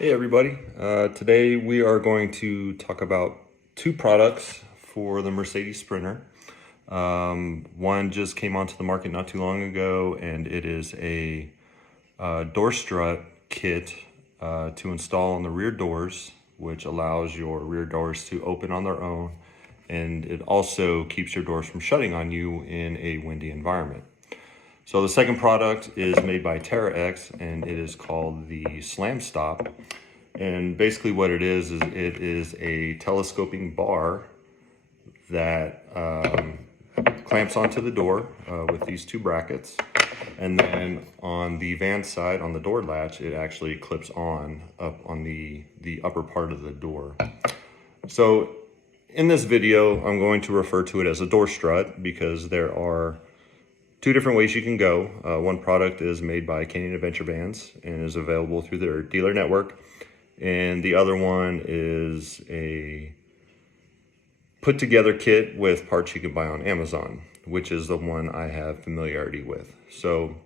Hey everybody, today we are going to talk about two products for the Mercedes Sprinter. One just came onto the market not too long ago, and it is a door strut kit to install on the rear doors, which allows your rear doors to open on their own, and it also keeps your doors from shutting on you in a windy environment. So the second product is made by TerraX, and it is called the SLAMSTOP. And basically what it is it is a telescoping bar that clamps onto the door with these two brackets. And then on the van side, on the door latch, it actually clips on up on the upper part of the door. So in this video, I'm going to refer to it as a door strut because there are two different ways you can go. One product is made by Canyon Adventure Vans and is available through their dealer network. And the other one is a put together kit with parts you can buy on Amazon, which is the one I have familiarity with. So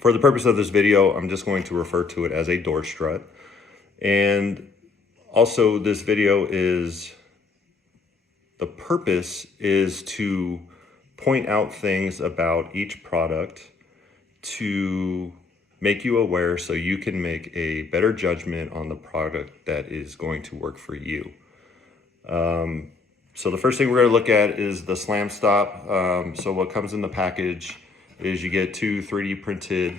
for the purpose of this video, I'm just going to refer to it as a door strut. And also this video the purpose is to point out things about each product to make you aware so you can make a better judgment on the product that is going to work for you. So the first thing we're going to look at is the SLAMSTOP. So what comes in the package is you get two 3D printed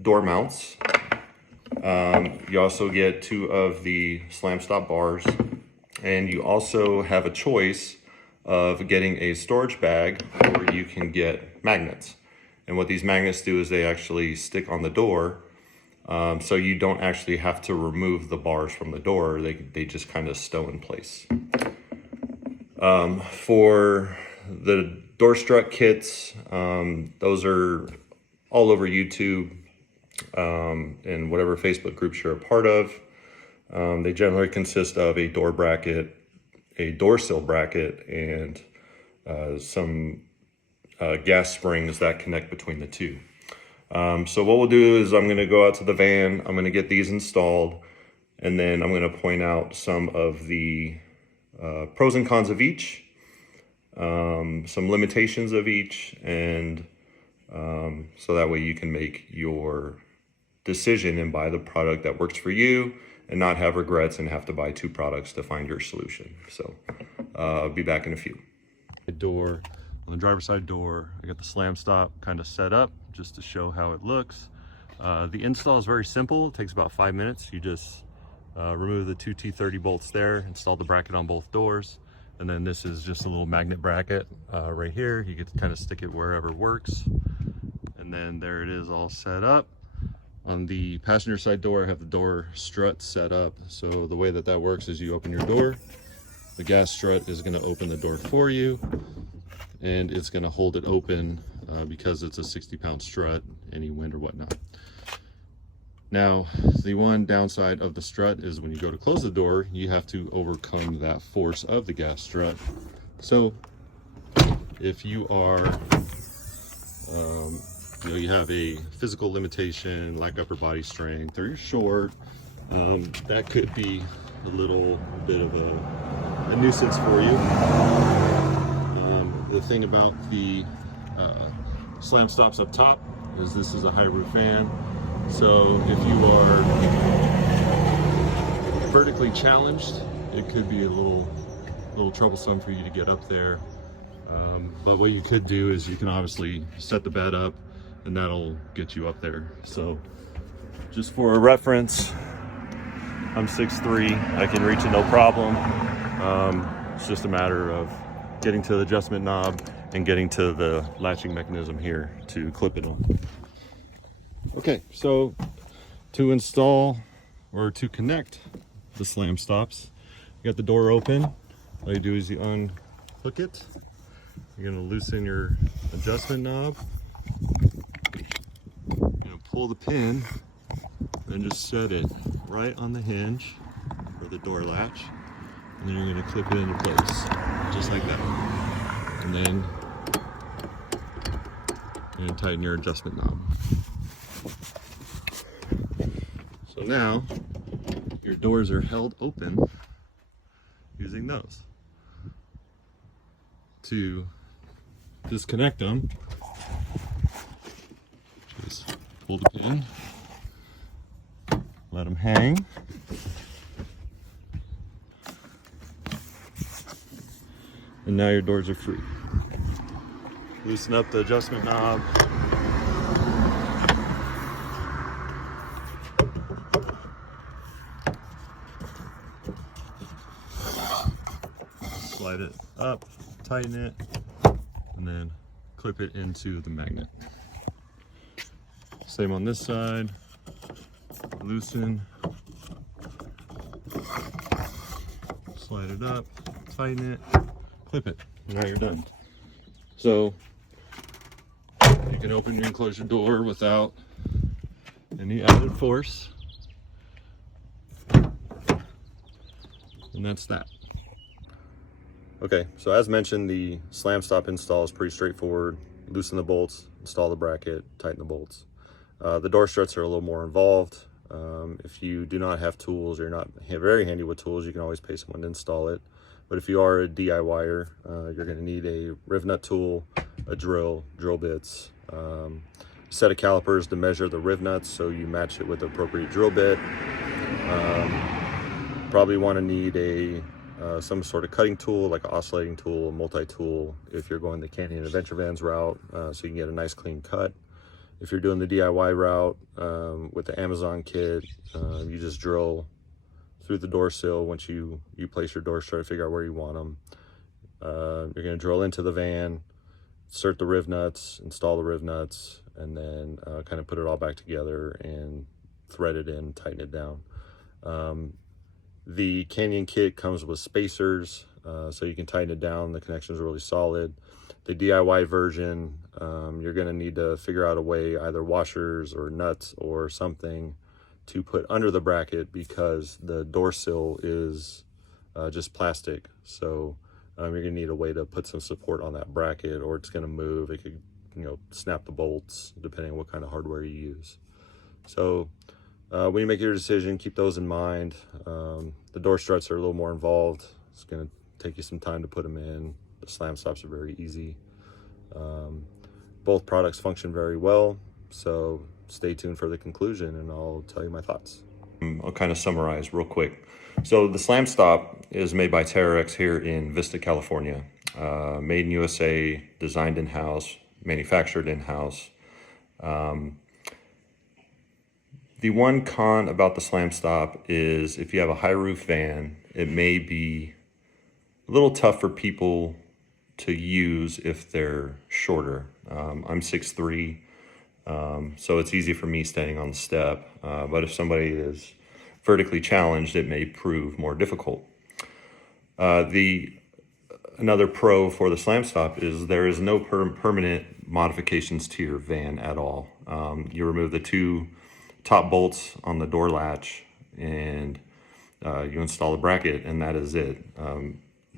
door mounts. You also get two of the SLAMSTOP bars, and you also have a choice of getting a storage bag, or you can get magnets. And what these magnets do is they actually stick on the door, so you don't actually have to remove the bars from the door. They just kind of stow in place. For the door strut kits, those are all over YouTube and whatever Facebook groups you're a part of. They generally consist of a door bracket, a door sill bracket, and some gas springs that connect between the two. So what we'll do is I'm going to go out to the van, I'm going to get these installed, and then I'm going to point out some of the pros and cons of each, some limitations of each, and so that way you can make your decision and buy the product that works for you and not have regrets and have to buy two products to find your solution. So I'll be back in a few. Door. On the driver's side door, I got the SLAMSTOP kind of set up just to show how it looks. The install is very simple. It takes about 5 minutes. You just remove the two T30 bolts there, install the bracket on both doors, and then this is just a little magnet bracket right here. You get to kind of stick it wherever works. And then there it is, all set up. On the passenger side door, I have the door strut set up. So the way that works is you open your door, the gas strut is going to open the door for you, and it's going to hold it open because it's a 60-pound strut, any wind or whatnot. Now, the one downside of the strut is when you go to close the door, you have to overcome that force of the gas strut. So if you are you have a physical limitation like upper body strength, or you're short, that could be a little bit of a nuisance for you. The thing about the SLAMSTOPs up top is this is a high roof van, so if you are vertically challenged, it could be a little troublesome for you to get up there. But what you could do is you can obviously set the bed up, and that'll get you up there. So just for a reference, I'm 6'3", I can reach it no problem. It's just a matter of getting to the adjustment knob and getting to the latching mechanism here to clip it on. Okay, so to install or to connect the SLAMSTOPs, you got the door open. All you do is you unhook it. You're going to loosen your adjustment knob. You're going to pull the pin and just set it right on the hinge for the door latch, and then you're going to clip it into place just like that. And then you're going to tighten your adjustment knob. So now your doors are held open using those. To disconnect them, just pull the pin, let them hang, and now your doors are free. Loosen up the adjustment knob. Slide it up, tighten it, and then clip it into the magnet. Same on this side. Loosen, slide it up, tighten it, clip it. Now you're done. So you can open and close your door without any added force. And that's that. Okay, so as mentioned, the SLAMSTOP install is pretty straightforward. Loosen the bolts, install the bracket, tighten the bolts. The door struts are a little more involved. If you do not have tools or you're not very handy with tools, you can always pay someone to install it. But if you are a DIYer, you're going to need a riv nut tool, a drill bits, set of calipers to measure the riv nuts so you match it with the appropriate drill bit. Probably want to need some sort of cutting tool, like an oscillating tool, a multi-tool, if you're going the Canyon Adventure Vans route, so you can get a nice clean cut. If you're doing the DIY route with the Amazon kit, you just drill through the door sill once you place your door strut, figure out where you want them. You're going to drill into the van, insert the riv nuts, install the riv nuts, and then kind of put it all back together and thread it in, tighten it down. The Canyon kit comes with spacers, so you can tighten it down. The connection is really solid. The DIY version, you're going to need to figure out a way, either washers or nuts or something, to put under the bracket because the door sill is just plastic. So you're going to need a way to put some support on that bracket, or it's going to move. It could, snap the bolts depending on what kind of hardware you use. So when you make your decision, keep those in mind. The door struts are a little more involved. It's going to take you some time to put them in. The SLAMSTOPs are very easy. Both products function very well, so stay tuned for the conclusion and I'll tell you my thoughts. I'll kind of summarize real quick. So the SLAMSTOP is made by TerraX here in Vista, California. Made in USA, designed in-house, manufactured in-house. The one con about the SLAMSTOP is if you have a high roof van, it may be a little tough for people to use if they're shorter. I'm 6'3", so it's easy for me standing on the step. But if somebody is vertically challenged, it may prove more difficult. Another pro for the SLAMSTOP is there is no permanent modifications to your van at all. You remove the two top bolts on the door latch and you install a bracket, and that is it.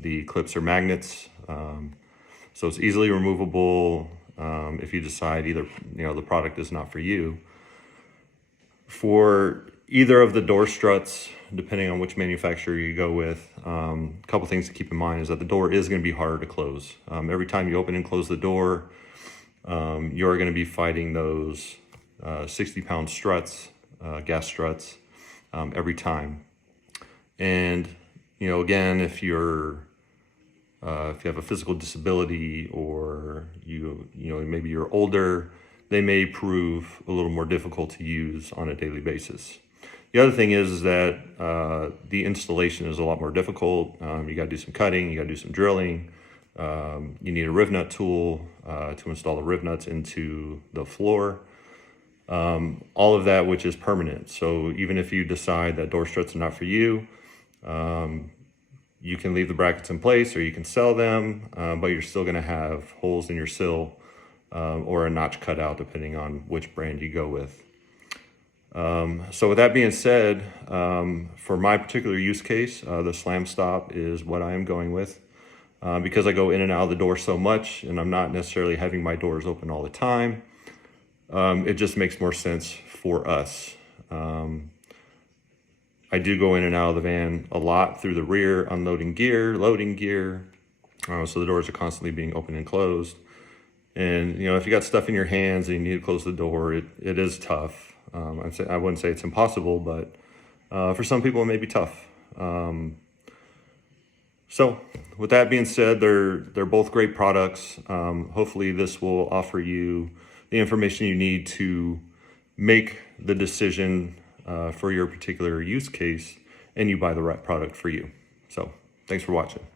The clips are magnets, so it's easily removable if you decide either the product is not for you. For either of the door struts, depending on which manufacturer you go with, a couple things to keep in mind is that the door is going to be harder to close. Every time you open and close the door, you're going to be fighting those 60-pound struts, gas struts, every time. And again, if you have a physical disability, or maybe you're older, they may prove a little more difficult to use on a daily basis. The other thing is that the installation is a lot more difficult. You got to do some cutting, you got to do some drilling. You need a riv nut tool to install the riv nuts into the floor. All of that, which is permanent. So even if you decide that door struts are not for you, you can leave the brackets in place or you can sell them, but you're still going to have holes in your sill or a notch cut out depending on which brand you go with. So with that being said, for my particular use case, the SLAMSTOP is what I am going with. Because I go in and out of the door so much and I'm not necessarily having my doors open all the time, it just makes more sense for us. I do go in and out of the van a lot through the rear, unloading gear, loading gear. So the doors are constantly being opened and closed. And, if you got stuff in your hands and you need to close the door, it is tough. I wouldn't say it's impossible, but for some people it may be tough. So with that being said, they're both great products. Hopefully this will offer you the information you need to make the decision for your particular use case, and you buy the right product for you. So thanks for watching.